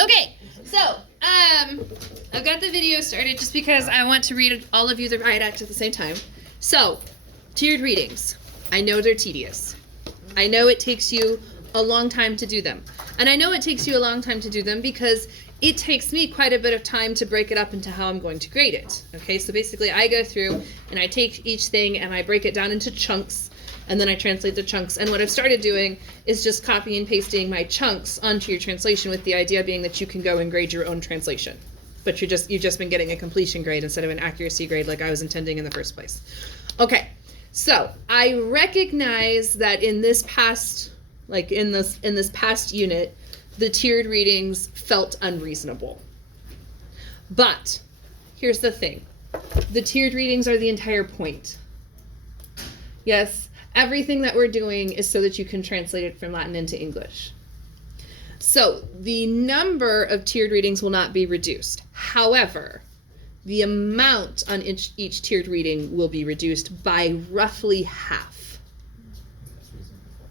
Okay, so I've got the video started just because I want to read all of you the riot act at the same time. So, tiered readings. I know they're tedious. I know it takes you a long time to do them. And I know it takes you a long time to do them because it takes me quite a bit of time to break it up into how I'm going to grade it. Okay, so basically I go through and I take each thing and I break it down into chunks, and then I translate the chunks. And what I've started doing is just copy and pasting my chunks onto your translation, with the idea being that you can go and grade your own translation. But you've just been getting a completion grade instead of an accuracy grade like I was intending in the first place. Okay, so I recognize that in this past unit, the tiered readings felt unreasonable. But here's the thing. The tiered readings are the entire point. Yes, everything that we're doing is so that you can translate it from Latin into English. So the number of tiered readings will not be reduced. However, the amount on each tiered reading will be reduced by roughly half.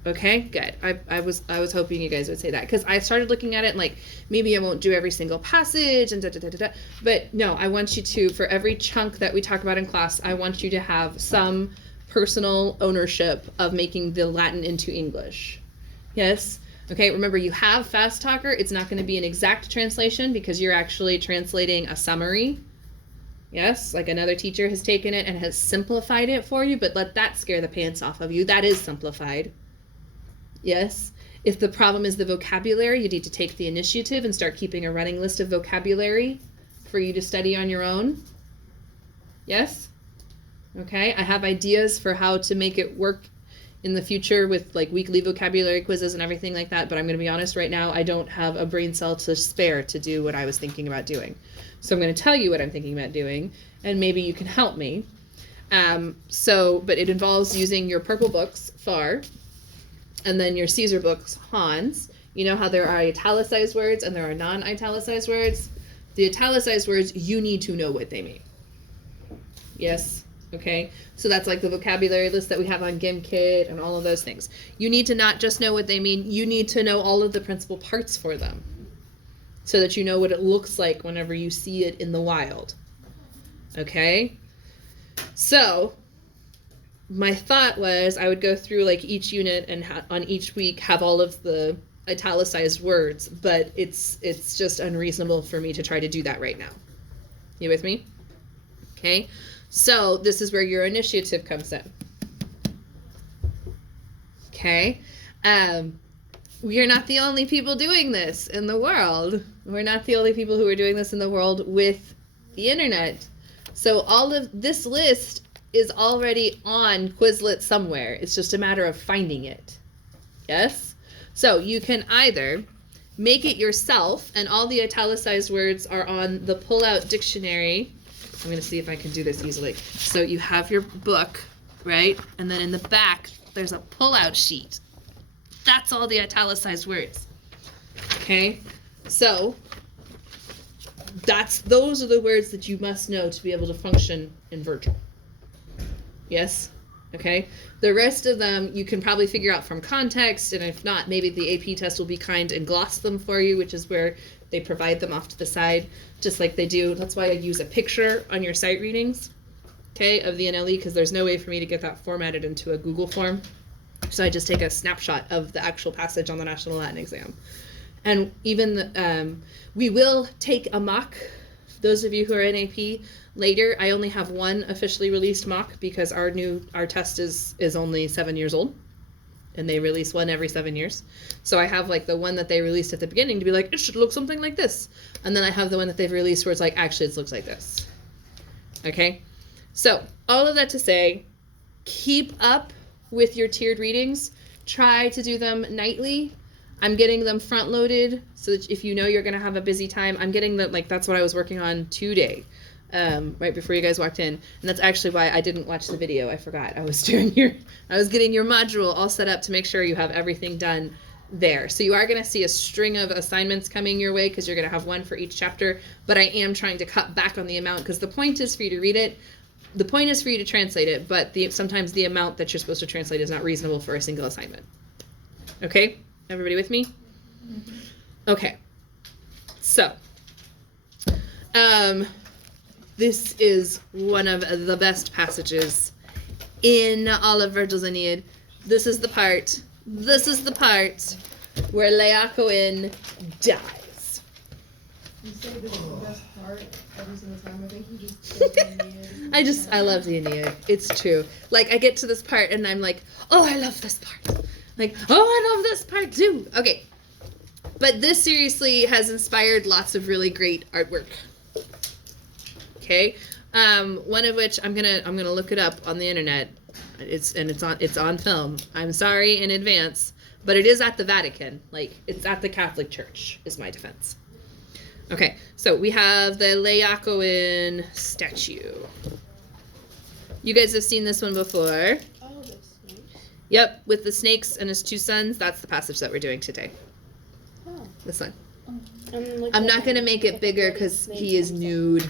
Okay, good. I was hoping you guys would say that, because I started looking at it and like, maybe I won't do every single passage and but no, I want you to, for every chunk that we talk about in class, I want you to have some personal ownership of making the Latin into English. Yes? Okay, remember, you have Fast Talker. It's not going to be an exact translation because you're actually translating a summary. Yes, like another teacher has taken it and has simplified it for you, but let that scare the pants off of you. That is simplified. Yes. If the problem is the vocabulary, you need to take the initiative and start keeping a running list of vocabulary for you to study on your own. Yes? Okay, I have ideas for how to make it work in the future with like weekly vocabulary quizzes and everything like that, but I'm going to be honest right now, I don't have a brain cell to spare to do what I was thinking about doing. So I'm going to tell you what I'm thinking about doing, and maybe you can help me. But it involves using your purple books, FAR, and then your Caesar books, Hans. You know how there are italicized words and there are non-italicized words? The italicized words, you need to know what they mean. Yes? Okay? So that's like the vocabulary list that we have on GimKit and all of those things. You need to not just know what they mean, you need to know all of the principal parts for them, so that you know what it looks like whenever you see it in the wild. Okay? So my thought was I would go through like each unit and on each week have all of the italicized words, but it's just unreasonable for me to try to do that right now. You with me? Okay, so this is where your initiative comes in. Okay, we are not the only people doing this in the world. We're not the only people who are doing this in the world with the internet. So all of this list is already on Quizlet somewhere. It's just a matter of finding it. Yes? So you can either make it yourself, and all the italicized words are on the pull-out dictionary. I'm going to see if I can do this easily. So you have your book, right? And then in the back, there's a pull-out sheet. That's all the italicized words. Okay? So those are the words that you must know to be able to function in Virtual. Yes? Okay? The rest of them you can probably figure out from context, and if not, maybe the AP test will be kind and gloss them for you, which is where they provide them off to the side, just like they do. That's why I use a picture on your sight readings, okay, of the NLE, because there's no way for me to get that formatted into a Google form. So I just take a snapshot of the actual passage on the National Latin exam. And even we will take a mock. Those of you who are in AP later, I only have one officially released mock because our test is only 7 years old, and they release one every 7 years. So I have like the one that they released at the beginning to be like, it should look something like this. And then I have the one that they've released where it's like, actually it looks like this. Okay? So all of that to say, keep up with your tiered readings. Try to do them nightly. I'm getting them front loaded so that if you know you're going to have a busy time, I'm getting them, like, that's what I was working on today, right before you guys walked in. And that's actually why I didn't watch the video. I forgot. I was getting your module all set up to make sure you have everything done there. So you are going to see a string of assignments coming your way because you're going to have one for each chapter, but I am trying to cut back on the amount because the point is for you to read it. The point is for you to translate it, but sometimes the amount that you're supposed to translate is not reasonable for a single assignment. Okay? Everybody with me? Mm-hmm. Okay. So, this is one of the best passages in all of Virgil's Aeneid. This is the part where Laocoön dies. You say this is the best part every single time. I think you just say the Aeneid. I love the Aeneid. It's true. Like, I get to this part and I'm like, oh, I love this part. Like, oh, I love this part too. Okay. But this seriously has inspired lots of really great artwork. Okay. One of which I'm gonna look it up on the internet. It's on film. I'm sorry in advance, but it is at the Vatican. Like, it's at the Catholic Church, is my defense. Okay, so we have the Laocoön statue. You guys have seen this one before. Oh, the snake. Yep, with the snakes and his two sons. That's the passage that we're doing today. Oh. This one. Like I'm not going to make it bigger because he is nude.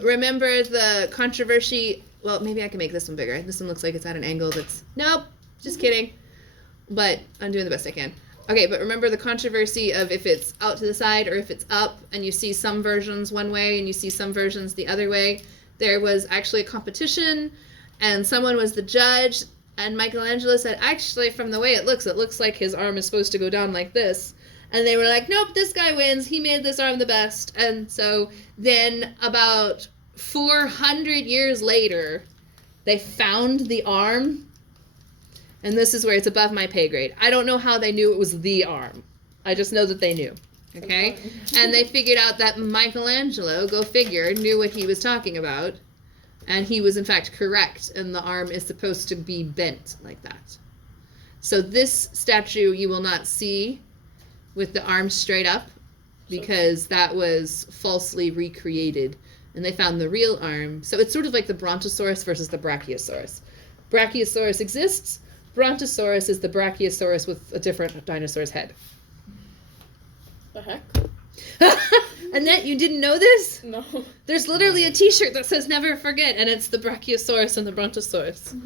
Remember the controversy? Well, maybe I can make this one bigger. This one looks like it's at an angle that's... Nope, just kidding. But I'm doing the best I can. Okay, but remember the controversy of if it's out to the side or if it's up, and you see some versions one way and you see some versions the other way. There was actually a competition, and someone was the judge, and Michelangelo said, actually, from the way it looks like his arm is supposed to go down like this. And they were like, nope, this guy wins. He made this arm the best. And so then about 400 years later, they found the arm. And this is where it's above my pay grade. I don't know how they knew it was the arm. I just know that they knew. Okay? And they figured out that Michelangelo, go figure, knew what he was talking about. And he was, in fact, correct. And the arm is supposed to be bent like that. So this statue you will not see with the arm straight up, because that was falsely recreated. And they found the real arm. So it's sort of like the Brontosaurus versus the Brachiosaurus. Brachiosaurus exists. Brontosaurus is the Brachiosaurus with a different dinosaur's head. The heck? Annette, you didn't know this? No. There's literally a t-shirt that says never forget, and it's the Brachiosaurus and the Brontosaurus.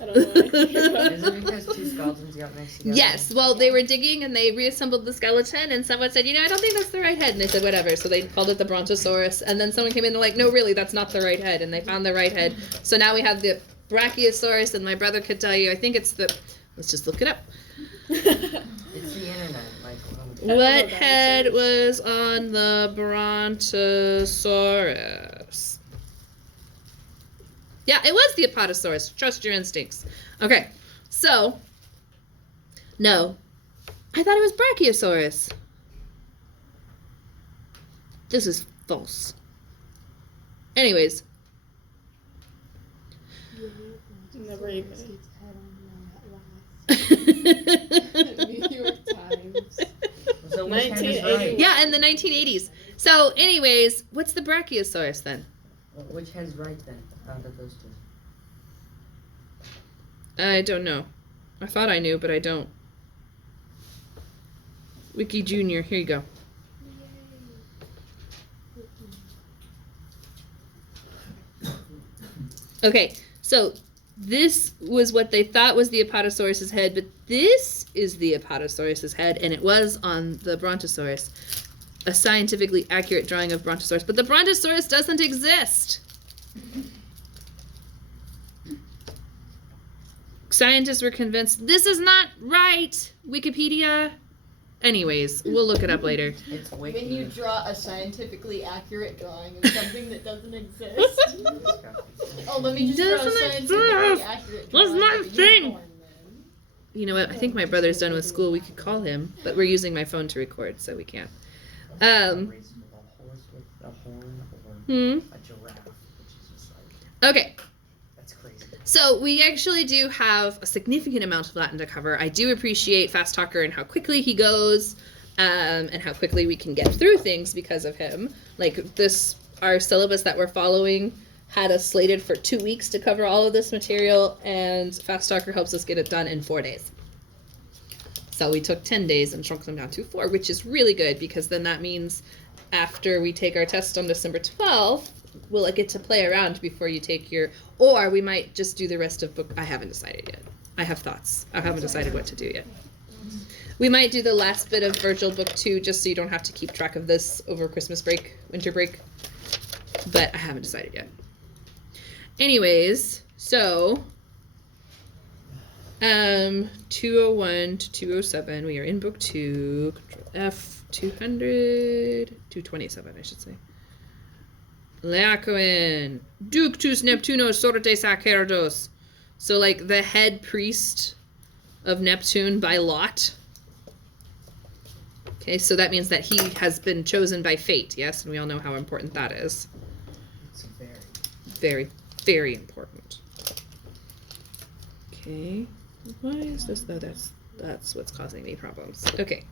I don't know. Is it because two skeletons got mixed together? Yes, well, they were digging and they reassembled the skeleton, and someone said, I don't think that's the right head. And they said, whatever. So they called it the Brontosaurus, and then someone came in and like, no, really, that's not the right head. And they found the right head. So now we have the Brachiosaurus, and my brother could tell you, I think it's the, let's just look it up. It's the internet, Michael. What head was on the Brontosaurus? Yeah, it was the Apatosaurus. Trust your instincts. Okay, so, no. I thought it was Brachiosaurus. This is false. Anyways. Never even. New York Times. So which head is right? Yeah, in the 1980s. So, anyways, what's the Brachiosaurus then? Which head's right then, out of those two? I don't know. I thought I knew, but I don't. Wiki Junior, here you go. Okay, so this was what they thought was the Apatosaurus's head, but this is the Apatosaurus's head, and it was on the Brontosaurus. A scientifically accurate drawing of Brontosaurus, but the Brontosaurus doesn't exist. Scientists were convinced this is not right, Wikipedia. Anyways, we'll look it up later. It's When wiki. you draw a scientifically accurate drawing of something that doesn't exist. Oh, let me just draw a Doesn't scientifically exist. accurate That's drawing my of a thing. unicorn, then. You know what? I think my brother's done with school. We could call him, but we're using my phone to record, so we can't. A horse with a horn or a giraffe, which is just like, Okay, that's crazy. so we actually do have a significant amount of Latin to cover. I do appreciate Fast Talker and how quickly he goes, and how quickly we can get through things because of him. Like this, our syllabus that we're following had us slated for 2 weeks to cover all of this material, and Fast Talker helps us get it done in 4 days. So we took 10 days and shrunk them down to 4, which is really good because then that means after we take our test on December 12th, we'll get to play around before you take your, or we might just do the rest of book. I haven't decided yet. I have thoughts. I haven't decided what to do yet. We might do the last bit of Virgil book 2 just so you don't have to keep track of this over Christmas break, winter break. But I haven't decided yet. Anyways, so 201 to 207, we are in book 2. Control F, 200, 227, I should say. Leacoin, Ductus Neptunos sortes sacerdos. So like the head priest of Neptune by lot. Okay, so that means that he has been chosen by fate, yes? And we all know how important that is. It's very. Very, very important. Okay. Why is this? No, that's what's causing me problems. Okay.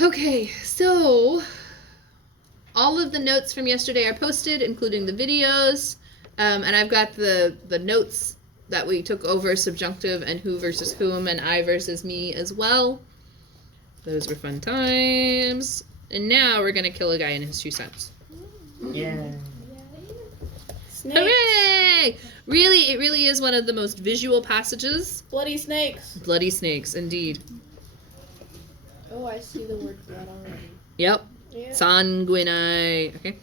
Okay, so all of the notes from yesterday are posted, including the videos. And I've got the notes that we took over, subjunctive and who versus whom and I versus me as well. Those were fun times. And now we're going to kill a guy in his 2 cents. Yeah. Snakes. Hooray! Really, it really is one of the most visual passages. Bloody snakes. Bloody snakes, indeed. Oh, I see the word blood already. Yep. Yeah. Sanguinae. Okay.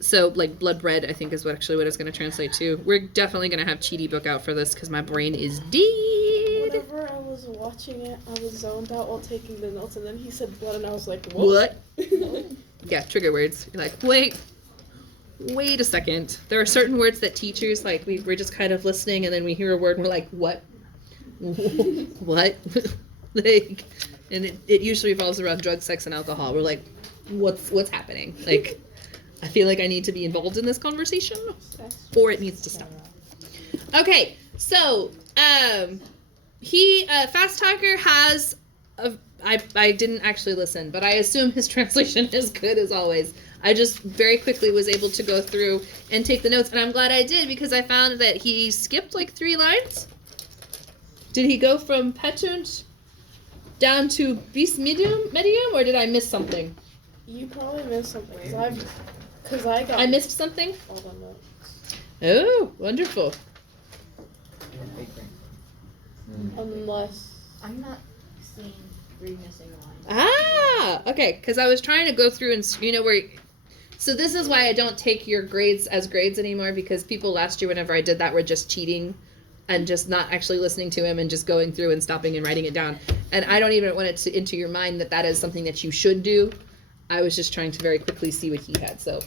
So, like, blood red, I think, is what I was going to translate to. We're definitely going to have Cheaty book out for this because my brain is dead. Whenever I was watching it, I was zoned out while taking the notes, and then he said blood, and I was like, what? Yeah, trigger words. You're like, wait a second. There are certain words that teachers, like, we're just kind of listening, and then we hear a word, and we're like, what? What? Like, and it usually revolves around drugs, sex, and alcohol. We're like, what's happening? Like, I feel like I need to be involved in this conversation, or it needs to stop. Okay, so, Fast Talker has I didn't actually listen, but I assume his translation is good as always. I just very quickly was able to go through and take the notes, and I'm glad I did because I found that he skipped like 3 lines. Did he go from petunt down to bis medium, or did I miss something? You probably missed something, because I missed something? all the notes. Oh, wonderful. Unless... I'm not seeing 3 missing lines. Ah, okay, because I was trying to go through and, so this is why I don't take your grades as grades anymore, because people last year, whenever I did that, were just cheating and just not actually listening to him and just going through and stopping and writing it down. And I don't even want it to into your mind that is something that you should do. I was just trying to very quickly see what he had. So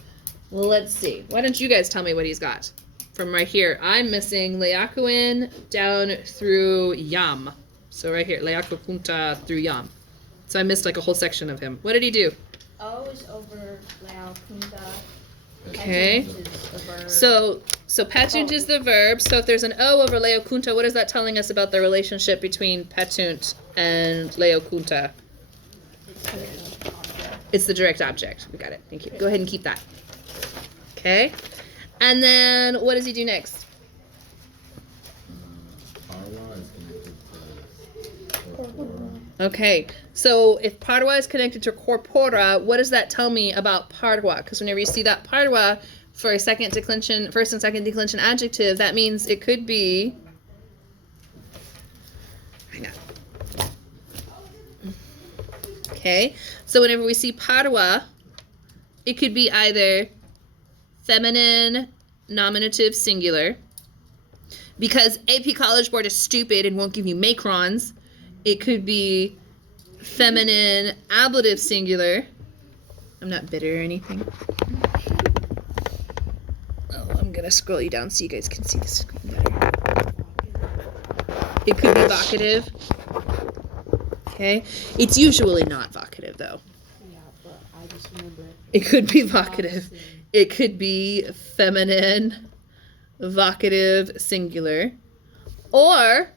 let's see. Why don't you guys tell me what he's got? From right here, I'm missing Leacuin down through Yam. So right here, Leacupunta through Yam. So I missed like a whole section of him. What did he do? O is over Lao Kunta. Okay. Petunt is the verb. So petunt is the verb. So if there's an O over Leokunta, what is that telling us about the relationship between petunt and Leokunta? It's the direct object. We got it. Thank you. Go ahead and keep that. Okay. And then what does he do next? Okay, so if parva is connected to corpora, what does that tell me about parva? Because whenever you see that parva for a first and second declension adjective, that means it could be. Hang on. Okay, so whenever we see parva, it could be either feminine, nominative, singular. Because AP College Board is stupid and won't give you macrons, it could be feminine, ablative, singular. I'm not bitter or anything. Oh, I'm gonna scroll you down so you guys can see the screen better. It could be vocative. Okay. It's usually not vocative though. Yeah, but I just remember It could be vocative. It could be feminine, vocative, singular. Or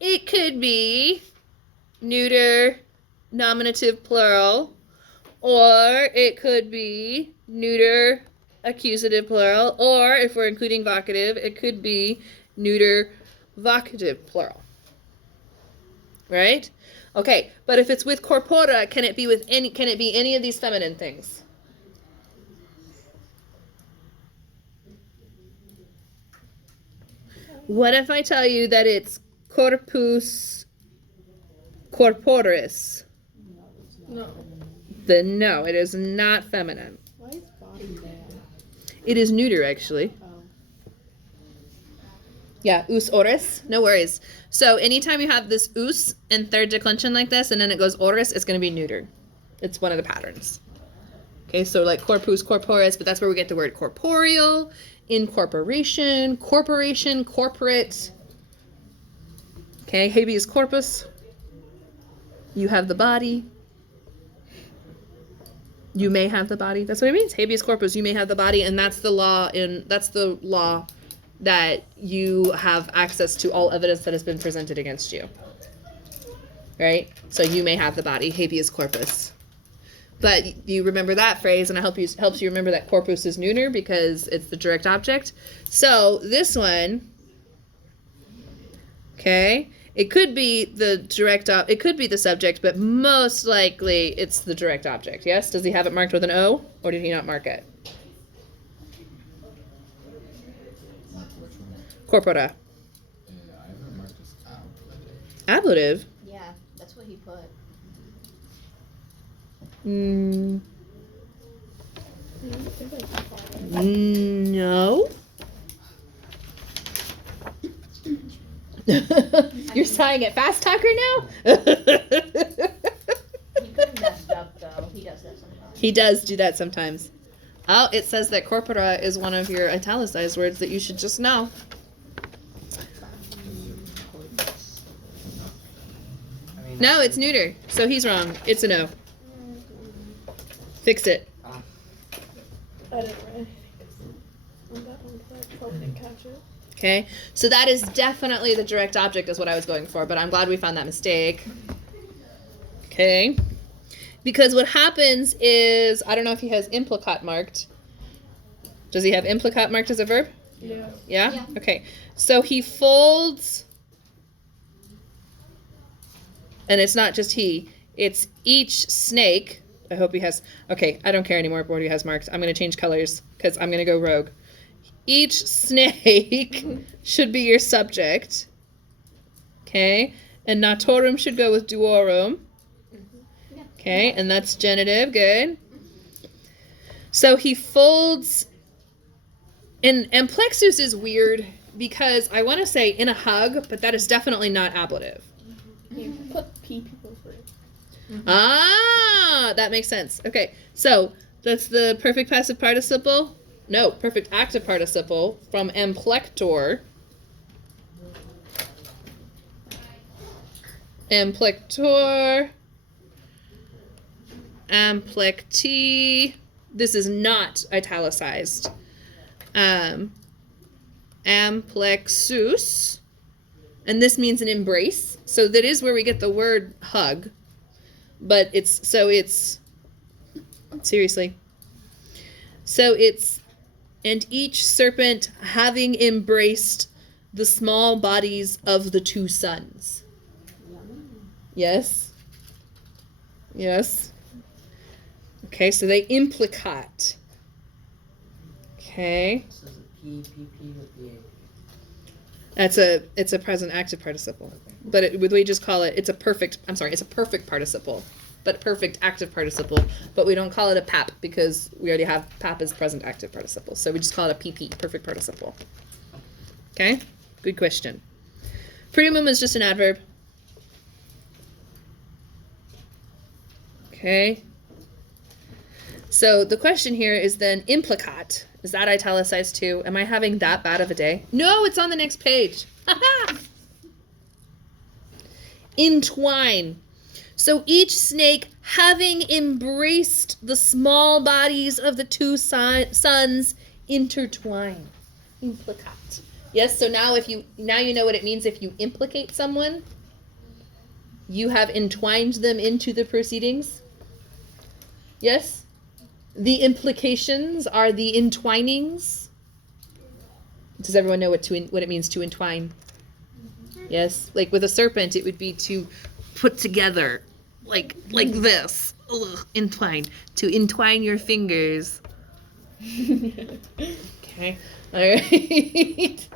it could be neuter, nominative, plural. Or it could be neuter, accusative, plural. Or if we're including vocative, it could be neuter, vocative, plural. Right? Okay, but if it's with corpora, can it be any of these feminine things? What if I tell you that it's corpus corporis. No. Then no, it is not feminine. Why is body man? It is neuter, actually. Oh. Yeah, us oris. No worries. So anytime you have this us in third declension like this, and then it goes oris, it's going to be neuter. It's one of the patterns. Okay, so like corpus, corporis, but that's where we get the word corporeal, incorporation, corporation, corporate. Okay, habeas corpus. You have the body. You may have the body. That's what it means. Habeas corpus, you may have the body, and that's the law that you have access to all evidence that has been presented against you. Right? So you may have the body, habeas corpus. But you remember that phrase, and it helps you remember that corpus is neuter because it's the direct object. So this one, okay, it could be the it could be the subject, but most likely it's the direct object. Yes? Does he have it marked with an O, or did he not mark it? Corpora. I have it marked as ablative. Ablative? Yeah, that's what he put. No. You're sighing at fast talker now? He could have messed up though. He does that sometimes. He does do that sometimes. Oh, it says that corpora is one of your italicized words that you should just know. No, it's neuter. So he's wrong. It's a no. Fix it. I didn't write anything. On that one, but I probably didn't catch it. Okay, so that is definitely the direct object is what I was going for, but I'm glad we found that mistake. Okay, because what happens is, I don't know if he has implicat marked. Does he have implicat marked as a verb? Yeah. Yeah? Yeah. Okay, so he folds, and it's not just he, it's each snake. I hope he has, okay, I don't care anymore what he has marked. I'm going to change colors because I'm going to go rogue. Each snake should be your subject. Okay? And natorum should go with duorum. Okay? And that's genitive. Good. So he folds. And plexus is weird because I want to say in a hug, but that is definitely not ablative. You put P people first. Ah, that makes sense. Okay. So that's the perfect passive participle. No, perfect active participle from emplector. Emplector. Amplecti. This is not italicized. Amplexus. And this means an embrace. So that is where we get the word hug. But it's seriously. So it's, and each serpent having embraced the small bodies of the two sons. Yes? Yes? Okay, so they implicate. Okay. This is a PPP with the It's a present active participle. But we just call it, it's a perfect participle. But perfect active participle. But we don't call it a PAP because we already have PAP as present active participle. So we just call it a PP, perfect participle. Okay? Good question. Primum is just an adverb. Okay. So the question here is then implicat. Is that italicized too? Am I having that bad of a day? No, it's on the next page. Entwine. So each snake having embraced the small bodies of the two sons intertwine. Implicat. Yes, so now you know what it means if you implicate someone. You have entwined them into the proceedings. Yes? The implications are the entwinings. Does everyone know what it means to entwine? Yes? Like with a serpent, it would be to put together, like this. Ugh, entwine. To entwine your fingers. Okay. All right.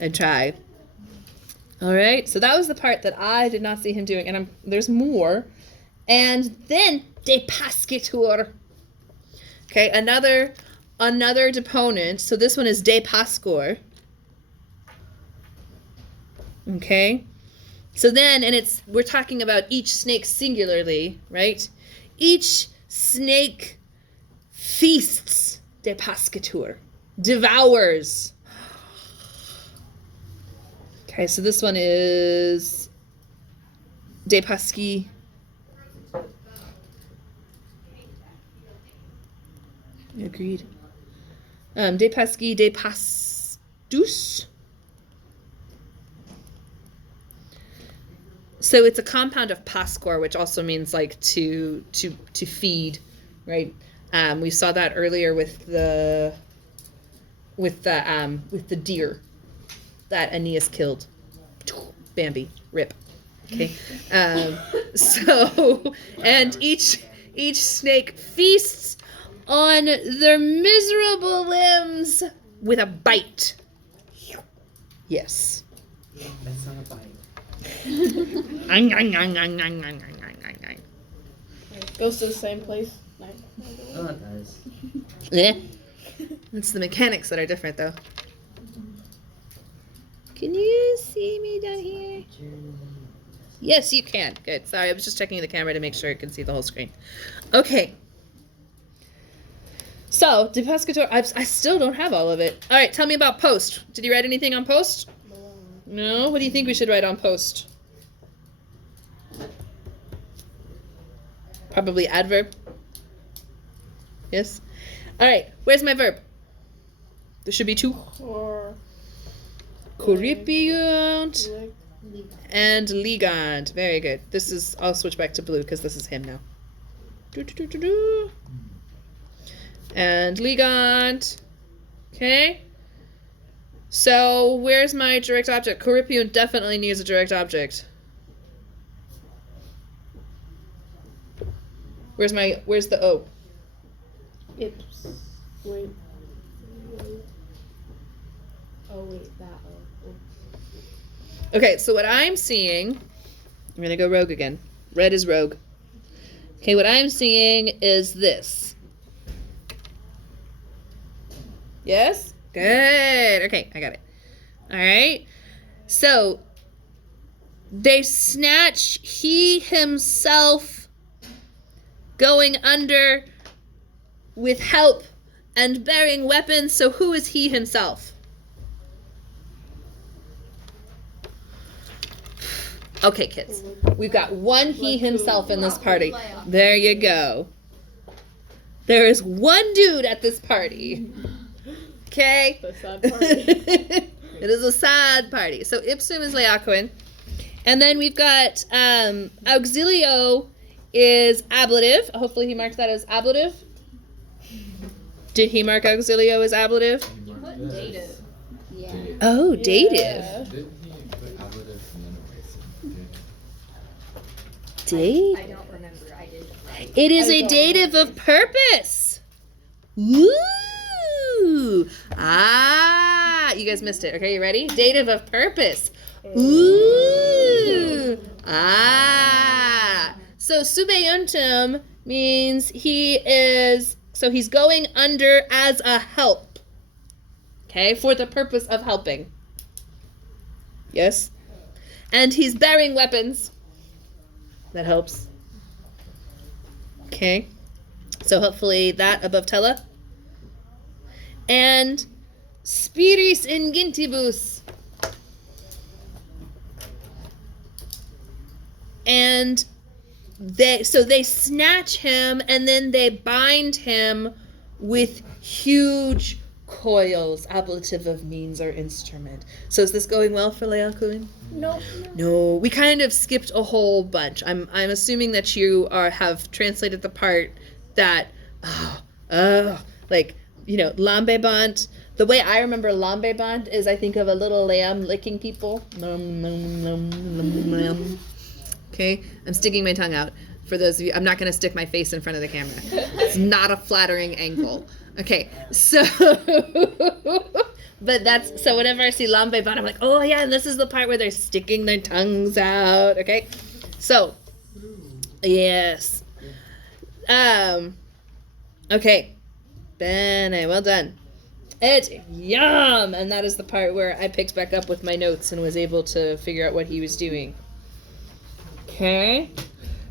I tried. All right, so that was the part that I did not see him doing, and there's more. And then de pascitur. Okay, another deponent. So this one is de pascor. Okay, so then, and we're talking about each snake singularly, right? Each snake feasts, de pascitur, devours. Okay, so this one is de pasci. Agreed. De pasci, de pastus. So it's a compound of pascor, which also means like to feed, right? We saw that earlier with the deer that Aeneas killed. Bambi, rip. Okay. So, and each snake feasts on their miserable limbs with a bite. Yes. That's not a bite. Goes to the same place. Nice. Oh, it does. Yeah. It's the mechanics that are different, though. Can you see me down here? Yes, you can. Good. Sorry, I was just checking the camera to make sure it can see the whole screen. Okay. So, de pescator, I still don't have all of it. All right, tell me about post. Did you write anything on post? No? What do you think we should write on post? Probably adverb. Yes? All right, where's my verb? There should be two. Or Corripiunt like, and ligand. Very good. I'll switch back to blue because this is him now. Do. And ligand. Okay. So where's my direct object? Corripiunt definitely needs a direct object. Where's the O? ips. Wait. Oh wait, that. Okay, so what I'm seeing, I'm gonna go rogue again. Red is rogue. Okay, what I'm seeing is this. Yes? Good. Okay, I got it. All right. So they snatch he himself going under with help and bearing weapons. So who is he himself? Okay, kids. We've got one he himself in this party. There you go. There is one dude at this party. Okay? The sad party. It is a sad party. So ipsum is leacoin. And then we've got auxilio is ablative. Hopefully he marked that as ablative. Did he mark auxilio as ablative? What dative? Yeah. Oh, dative. Yeah. Didn't he put ablative and then erase it? Date? I don't remember. I didn't write. It is I a don't dative of purpose. Ooh. Ah. You guys missed it. Okay, you ready? Dative of purpose. Ooh. Ah. So subeuntem means he's going under as a help. Okay, for the purpose of helping. Yes? And he's bearing weapons. That helps. Okay. So hopefully that above tella. And spiris ingentibus. And they snatch him and then they bind him with huge coils, ablative of means or instrument. So is this going well for Lealcuin? Nope. No, we kind of skipped a whole bunch. I'm assuming that you have translated the part that lambebant. The way I remember lambebant is I think of a little lamb licking people. Okay, I'm sticking my tongue out. For those of you, I'm not going to stick my face in front of the camera. It's not a flattering angle. Okay, so but that's so whenever I see lambe ban, I'm like, oh yeah, and this is the part where they're sticking their tongues out. Okay, so yes, okay, Bene, well done. It's yum, and that is the part where I picked back up with my notes and was able to figure out what he was doing. Okay.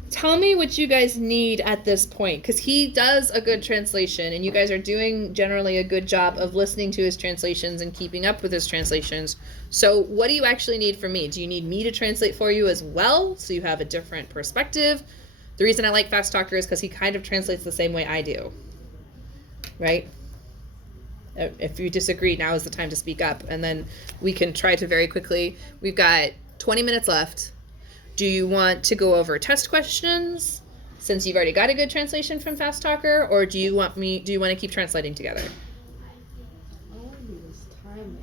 Tell me what you guys need at this point, because he does a good translation, and you guys are doing generally a good job of listening to his translations and keeping up with his translations. So what do you actually need from me? Do you need me to translate for you as well, so you have a different perspective? The reason I like Fast Talker is because he kind of translates the same way I do. Right? If you disagree, now is the time to speak up, and then we can try to very quickly. We've got 20 minutes left. Do you want to go over test questions since you've already got a good translation from Fast Talker, or do you want to keep translating together? I want to do this time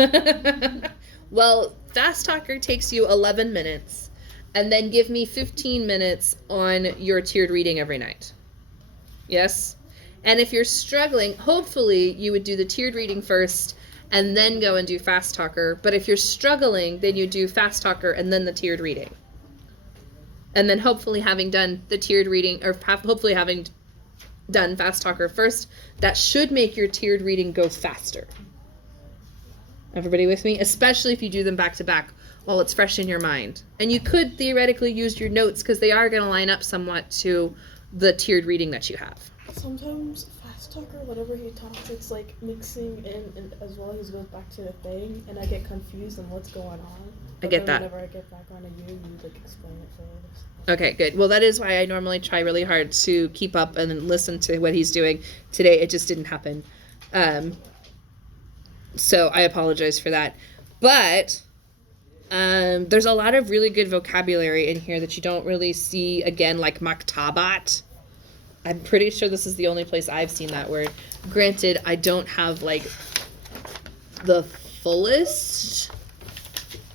management help. Well, Fast Talker takes you 11 minutes, and then give me 15 minutes on your tiered reading every night. Yes? And if you're struggling, hopefully you would do the tiered reading first and then go and do Fast Talker. But if you're struggling, then you do Fast Talker and then the tiered reading. And then hopefully having done the tiered reading, or hopefully having done Fast Talker first, that should make your tiered reading go faster. Everybody with me? Especially if you do them back to back while it's fresh in your mind. And you could theoretically use your notes because they are going to line up somewhat to the tiered reading that you have. Sometimes Fast Talker, whenever he talks, it's like mixing in and as well he goes back to the thing, and I get confused on what's going on. I get that. Whenever I get back on to you like explain it for us. Okay, good. Well, that is why I normally try really hard to keep up and listen to what he's doing. Today, it just didn't happen. So I apologize for that. But there's a lot of really good vocabulary in here that you don't really see, again, like maktabat. I'm pretty sure this is the only place I've seen that word. Granted, I don't have, like, the fullest,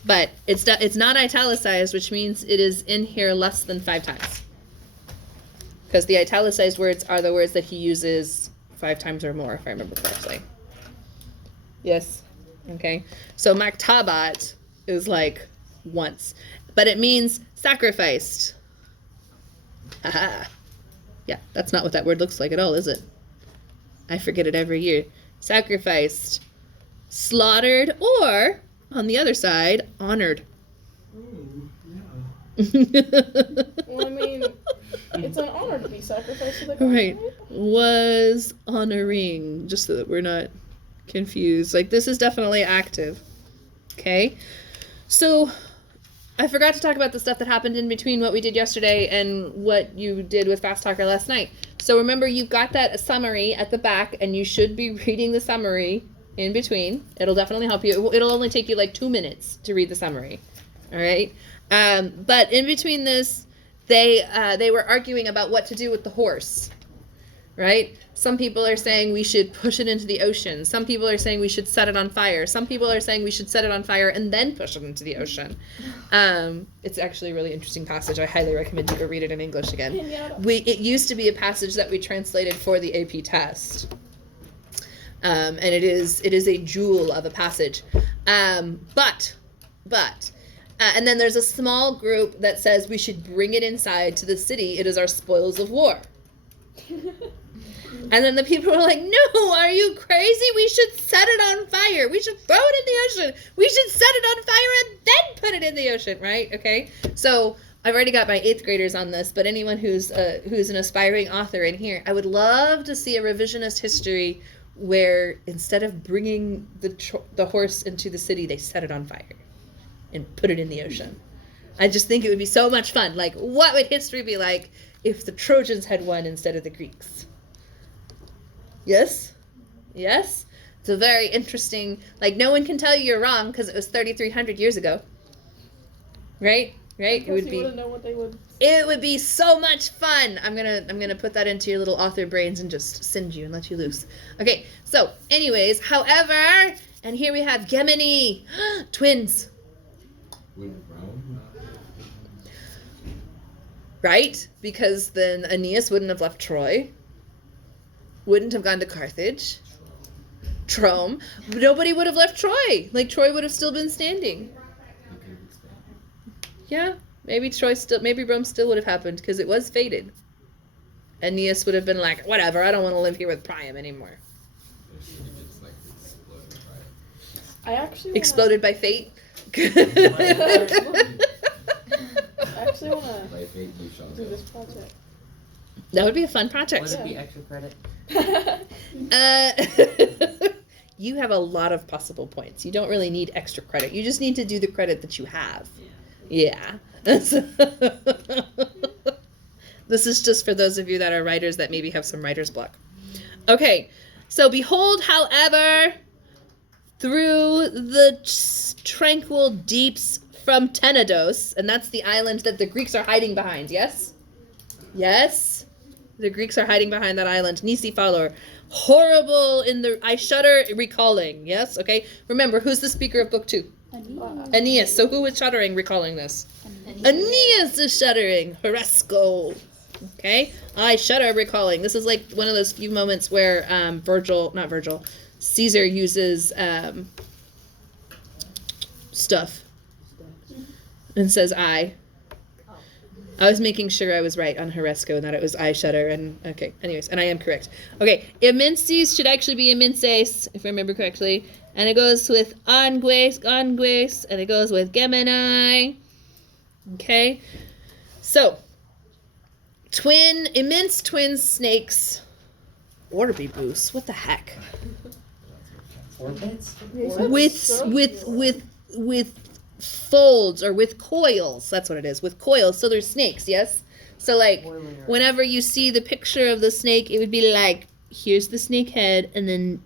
but it's not italicized, which means it is in here less than 5 times. Because the italicized words are the words that he uses 5 times or more, if I remember correctly. Yes? Okay. So maktabat is like once, but it means sacrificed. Haha. Yeah, that's not what that word looks like at all, is it? I forget it every year. Sacrificed, slaughtered, or, on the other side, honored. Ooh, yeah. Well, I mean, it's an honor to be sacrificed to the god. Right. Was honoring, just so that we're not confused. Like, this is definitely active. Okay? So, I forgot to talk about the stuff that happened in between what we did yesterday and what you did with Fast Talker last night. So remember, you've got that summary at the back, and you should be reading the summary in between. It'll definitely help you. It'll only take you like 2 minutes to read the summary. All right? But in between this, they were arguing about what to do with the horse. Right? Some people are saying we should push it into the ocean. Some people are saying we should set it on fire. Some people are saying we should set it on fire and then push it into the ocean. It's actually a really interesting passage. I highly recommend you go read it in English again. It used to be a passage that we translated for the AP test. And it is a jewel of a passage. But and then there's a small group that says we should bring it inside to the city. It is our spoils of war. And then the people were like, no, are you crazy? We should set it on fire. We should throw it in the ocean. We should set it on fire and then put it in the ocean, right? Okay. So I've already got my 8th graders on this, but anyone who's an aspiring author in here, I would love to see a revisionist history where instead of bringing the horse into the city, they set it on fire and put it in the ocean. I just think it would be so much fun. Like, what would history be like if the Trojans had won instead of the Greeks? Yes? Yes? It's a very interesting, like, no one can tell you you're wrong because it was 3,300 years ago. Right? Right? It would be. Know what they would. It would be so much fun. I'm gonna put that into your little author brains and just send you and let you loose. Okay, so anyways, however, and here we have Gemini. Twins. With Rome? Right? Because then Aeneas wouldn't have left Troy. wouldn't have gone to Carthage. Trome. Nobody would have left Troy. Like, Troy would have still been standing. You could have expanded. Yeah, maybe Rome still would have happened, because it was fated. Aeneas would have been like, whatever, I don't want to live here with Priam anymore. Their city gets like exploded, right? I actually Exploded by fate. I actually wanna By fate, you shall do go. this project. That would be a fun project. Would it be extra credit? You have a lot of possible points. You don't really need extra credit. You just need to do the credit that you have. Yeah. This is just for those of you that are writers that maybe have some writer's block. Okay. So behold, however, through the tranquil deeps from Tenedos, and that's the island that the Greeks are hiding behind, yes? Yes? The Greeks are hiding behind that island. Nisi Falor. Horrible in the... I shudder recalling. Yes? Okay? Remember, who's the speaker of book 2? Aeneas. So who is shuddering recalling this? Aeneas is shuddering. Horesco. Okay? I shudder recalling. This is like one of those few moments where Caesar uses stuff and says I. I was making sure I was right on Horesco and that it was I shudder, and okay, anyways, and I am correct. Okay, immenses should actually be immenses, if I remember correctly. And it goes with angues, and it goes with Gemini. Okay, so immense twin snakes, Orbibus, what the heck? Orbits? With folds, or with coils. That's what it is, with coils. So there's snakes, yes? So like whenever you see the picture of the snake, it would be like, here's the snake head, and then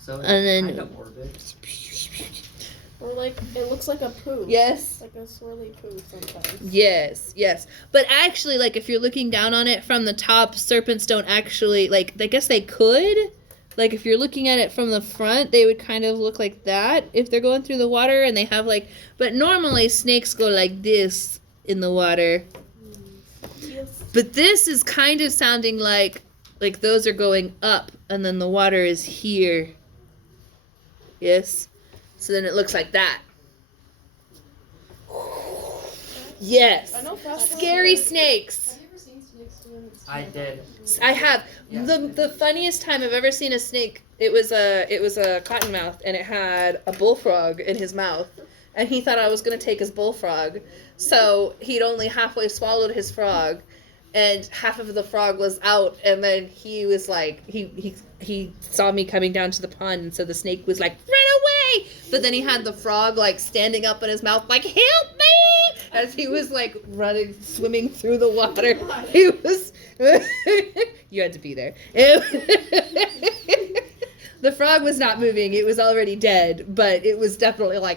So it's And then- kind of orbit. Or like, it looks like a poo. yes. Like a swirly poo sometimes. Yes. But actually, like, if you're looking down on it from the top, serpents don't actually, like, I guess they could. Like, if you're looking at it from the front, they would kind of look like that if they're going through the water, and they have, like, but normally snakes go like this in the water. Yes. But this is kind of sounding like those are going up, and then the water is here. Yes? So then it looks like that. Yes. I know fast Scary snakes. Have you ever seen snakes doing this? I did. I have. Yeah. The funniest time I've ever seen a snake, it was a cottonmouth, and it had a bullfrog in his mouth, and he thought I was going to take his bullfrog, so he'd only halfway swallowed his frog, and half of the frog was out, and then he was like, he saw me coming down to the pond, and so the snake was like, run away! But then he had the frog like standing up in his mouth like, help me! As he was like swimming through the water. He was, you had to be there. The frog was not moving, it was already dead, but it was definitely like,